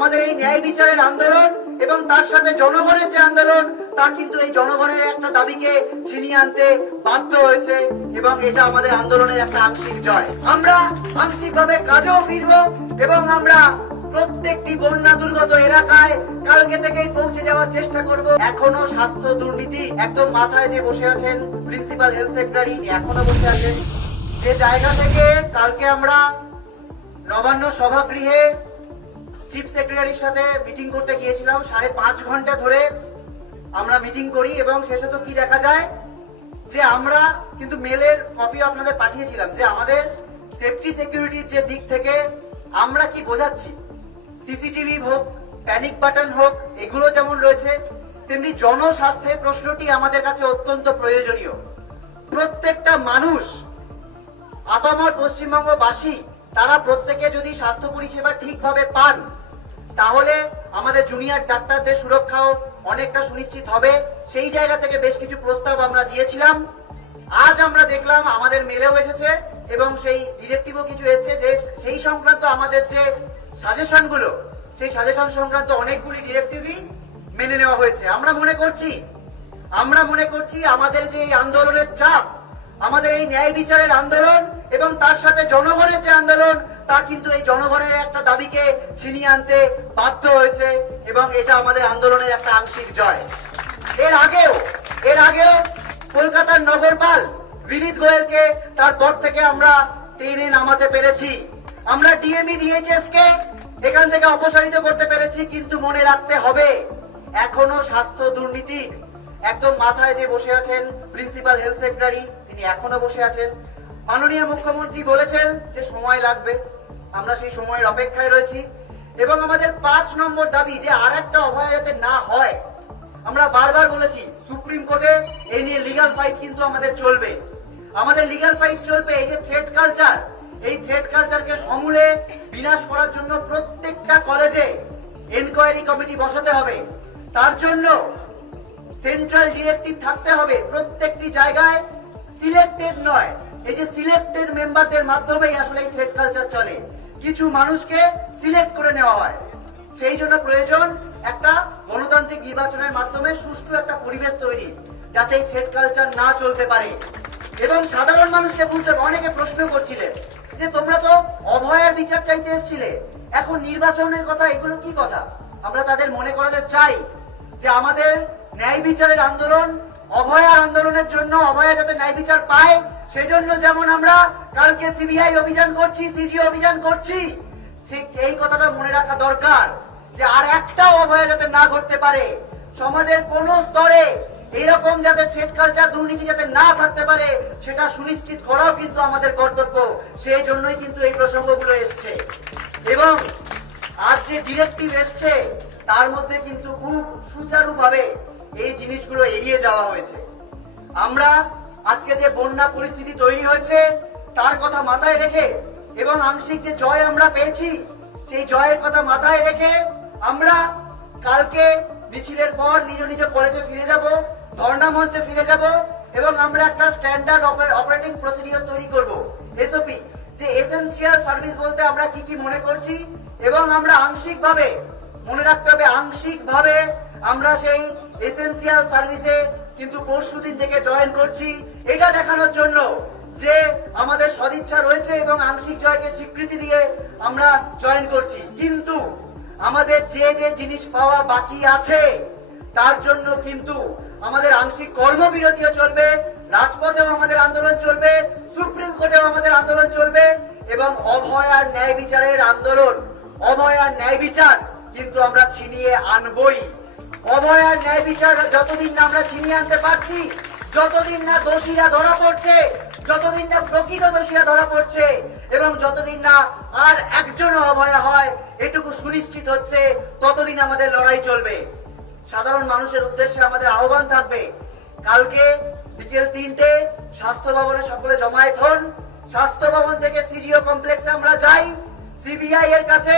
আমাদের এই ন্যায় বিচারের আন্দোলন এবং তার সাথে জনগণের যে আন্দোলন, তা কিন্তু এই জনগণের একটা দাবিকে ছিনিয়ে আনতে বাধ্য হয়েছে এবং এটা আমাদের আন্দোলনের একটা আংশিক জয়। আমরা আংশিকভাবে কাজেও ফিরবো এবং আমরা প্রত্যেকটি বন্যা দুর্গত এলাকায় কালকে থেকেই পৌঁছে যাওয়ার চেষ্টা করব। এখনো স্বাস্থ্য দুর্নীতি একদম মাথায় যে বসে আছেন প্রিন্সিপাল হেলথ সেক্রেটারি, এখনো বসে আছেন যে জায়গা থেকে কালকে আমরা নবান্ন সভাগৃহে চিফ সেক্রেটারির সাথে মিটিং করতে গিয়েছিলাম। 5.5 ঘন্টা ধরে আমরা মিটিং করি এবং শেষে তো কি দেখা যায় যে আমরা কিন্তু মেলের কপি আপনাদের পাঠিয়েছিলাম যে আমাদের সেফটি সিকিউরিটির যে দিক থেকে আমরা কি বোঝাচ্ছি, সিসিটিভি হোক, প্যানিক বাটন হোক, এগুলো যেমন রয়েছে, তেমনি জনস্বাস্থ্যের প্রশ্নটি আমাদের কাছে অত্যন্ত প্রয়োজনীয়। প্রত্যেকটা মানুষ, আপামর পশ্চিমবঙ্গবাসী, তারা প্রত্যেকে যদি স্বাস্থ্য পরিষেবা ঠিকভাবে পান তাহলে আমাদের জুনিয়র ডাক্তারদের সুরক্ষাও অনেকটা সুনিশ্চিত হবে। সেই জায়গা থেকে বেশ কিছু প্রস্তাব আমরা দিয়েছিলাম। আজ আমরা দেখলাম আমাদের মেলেও এসেছে এবং সেই ডিরেক্টিভও কিছু এসেছে যে সেই সংক্রান্ত আমাদের যে সাজেশনগুলো, সেই সাজেশন সংক্রান্ত অনেকগুলি ডিরেক্টিভই মেনে নেওয়া হয়েছে। আমরা মনে করছি আমাদের যে এই আন্দোলনের চাপ, আমাদের এই ন্যায় বিচারের আন্দোলন এবং তার সাথে জনগণের যে আন্দোলন, তা কিন্তু এই জনগণের একটা দাবিকে ছিনিয়ে আনতে বাধ্য হয়েছে এবং এটা আমাদের আন্দোলনের একটা আংশিক জয়। এর আগেও কলকাতার নগরপাল বিনীত গোয়েলকে তার পদ থেকে আমরা টেনে নামাতে পেরেছি। আমরা ডিএমই ডিএইচএস কে এখান থেকে অপসারিত করতে পেরেছি, কিন্তু মনে রাখতে হবে এখনো স্বাস্থ্য দুর্নীতির একদম মাথায় যে বসে আছেন প্রিন্সিপাল হেলথ সেক্রেটারি, তিনি এখনো বসে আছেন। মাননীয় মুখ্যমন্ত্রী বলেছেন যে সময় লাগবে, আমরা সেই সময়ের অপেক্ষায় রয়েছি এবং আমাদের 5 নম্বর দাবি যে আর একটা অভয়া যাতে না হয়। আমরা বারবার বলেছি সুপ্রিম কোর্টে এই নিয়ে লিগ্যাল ফাইট কিন্তু আমাদের চলবে। এই যে থ্রেট কালচার, এই থ্রেট কালচারকে সমূলে বিনাশ করার জন্য প্রত্যেকটা কলেজে এনকোয়ারি কমিটি বসাতে হবে। তার জন্য সেন্ট্রাল ডিরেক্টিভ থাকতে হবে। প্রত্যেকটি জায়গায় সিলেক্টেড নয়, এই যে সিলেক্টেড মেম্বারদের মাধ্যমেই আসলে এই থ্রেট কালচার চলে। কিছু মানুষকে সিলেক্ট করে নেওয়া হয়। সেই জন্য প্রয়োজন একটা গণতান্ত্রিক নির্বাচনের মাধ্যমে সুষ্ঠু একটা পরিবেশ তৈরি, যাতে এই থ্রেট কালচার না চলতে পারে। এবং সাধারণ মানুষকে বুঝতে, অনেকে প্রশ্ন করছিলেন যে তোমরা তো অভয়ার বিচার চাইতে এসেছিলে, এখন নির্বাচনের কথা, এগুলো কি কথা? আমরা তাদের মনে করাতে চাই যে আমাদের ন্যায় বিচারের আন্দোলন, অভয়া আন্দোলনের জন্য, অভয়া যাতে ন্যায় বিচার পায় সেই জন্য যেমন আমরা কালকে সিবিআই অভিযান করছি, সিজি অভিযান করছি, ঠিক এই কথাটা মনে রাখা দরকার যে আর একটাও অভয়া যাতে না ঘটতে পারে। সমাজের কোন স্তরে এইরকম যাতে থ্রেট কালচার, দুর্নীতি যাতে না থাকতে পারে, সেটা সুনিশ্চিত করাও কিন্তু আমাদের কর্তব্য। সেই জন্যই কিন্তু এই প্রসঙ্গগুলো এসছে এবং আজ যে ডিরেক্টিভ এসছে তার মধ্যে কিন্তু খুব সুচারুভাবে এই জিনিসগুলো এড়িয়ে যাওয়া হয়েছে। আমরা আজকে যে বন্যা পরিস্থিতি তৈরি হয়েছে তার কথা মাথায় রেখে এবং আংশিক যে জয় আমরা পেয়েছি সেই জয়ের কথা মাথায় রেখে আমরা কালকে মিছিলের পর নিজ নিজ কলেজে ফিরে যাব, ধর্ণা মঞ্চে ফিরে যাব এবং আমরা একটা স্ট্যান্ডার্ড অপারেটিং প্রসিডিওর তৈরি করব, এসওপি, যে এসেনশিয়াল সার্ভিস বলতে আমরা কি কি মনে করছি এবং আমরা আংশিকভাবে, মনে রাখতে হবে আংশিকভাবে আমরা সেই এসেনশিয়াল সার্ভিসে কিন্তু পরশুদিন থেকে জয়েন করছি, এটা দেখানোর জন্য যে আমাদের সদিচ্ছা রয়েছে এবং আংশিক জয়কে স্বীকৃতি দিয়ে আমরা জয়েন করছি। কিন্তু আমাদের যে যে জিনিস পাওয়া বাকি আছে তার জন্য কিন্তু আমাদের আংশিক কর্মবিরতিও চলবে, রাজপথেও আমাদের আন্দোলন চলবে, সুপ্রিম কোর্টেও আমাদের আন্দোলন চলবে এবং অভয়ার ন্যায় বিচারের আন্দোলন, অভয়ার ন্যায় বিচার কিন্তু আমরা ছিনিয়ে আনবই। অভয়ার ন্যায় বিচার যতদিন না আমরা ছিনিয়ে আনতে পারছি, যতদিন না দোষীরা ধরা পড়ছে, যতদিন না প্রকৃত দোষীরা ধরা পড়ছে এবং যতদিন না আর একজন অভয়া হয় এটুকু সুনিশ্চিত হচ্ছে, ততদিন আমাদের লড়াই চলবে। সাধারণ মানুষের উদ্দেশ্যে আমাদের আহ্বান থাকবে, কালকে বিকেল 3টে স্বাস্থ্য ভবনে সকলে জমায়েত হন। স্বাস্থ্য ভবন থেকে সিজিও কমপ্লেক্সে আমরা যাই, সিবিআই এর কাছে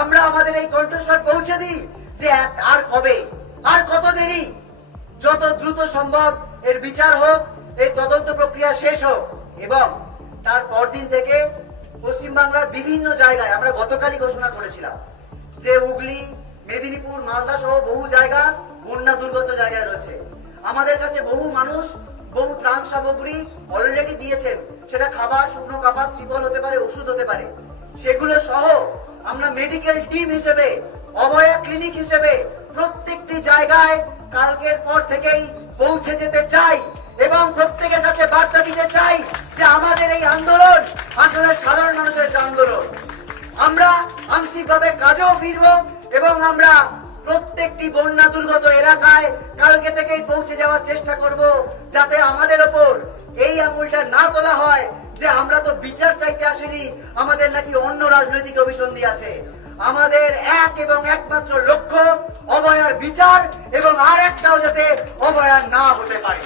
আমরা আমাদের এই কণ্ঠস্বর পৌঁছে দিই যে আর কবে, আর কত দেরি, যত দ্রুত সম্ভব এর বিচার হোক, এই তদন্ত প্রক্রিয়া শেষ হোক এবং তার পরদিন থেকে পশ্চিমবাংলার বিভিন্ন জায়গায় আমরা গতকালই ঘোষণা করেছিলাম যে হুগলি, মেদিনীপুর, মালদা সহ বহু জায়গা বন্যা দুর্গত জায়গায় রয়েছে। আমাদের কাছে বহু মানুষ বহু ত্রাণ সামগ্রী অলরেডি দিয়েছেন। সেটা খাবার, শুকনো খাবার, ত্রিপল হতে পারে, ওষুধ হতে পারে। সেগুলো সহ আমরা মেডিকেল টিম হিসেবে, অভয়া ক্লিনিক হিসেবে প্রত্যেকটি জায়গায় কালকের পর থেকেই পৌঁছে যেতে চাই এবং প্রত্যেকের কাছে বার্তা দিতে চাই যে আমাদের এই আন্দোলন আসলে সাধারণ মানুষের আন্দোলন। আমরা আংশিকভাবে কাজেও ফিরবো এবং আমরা প্রত্যেকটি বন্যা দুর্গত এলাকায় কালকে থেকেই পৌঁছে যাওয়ার চেষ্টা করব, যাতে আমাদের ওপর এই আঙুলটা না তোলা হয় যে আমরা তো বিচার চাইতে আসিনি, আমাদের নাকি অন্য রাজনৈতিক অভিসন্ধি আছে। আমাদের এক এবং একমাত্র লক্ষ্য অভয়ার বিচার এবং আর একটাও যাতে অভয়া না হতে পারে।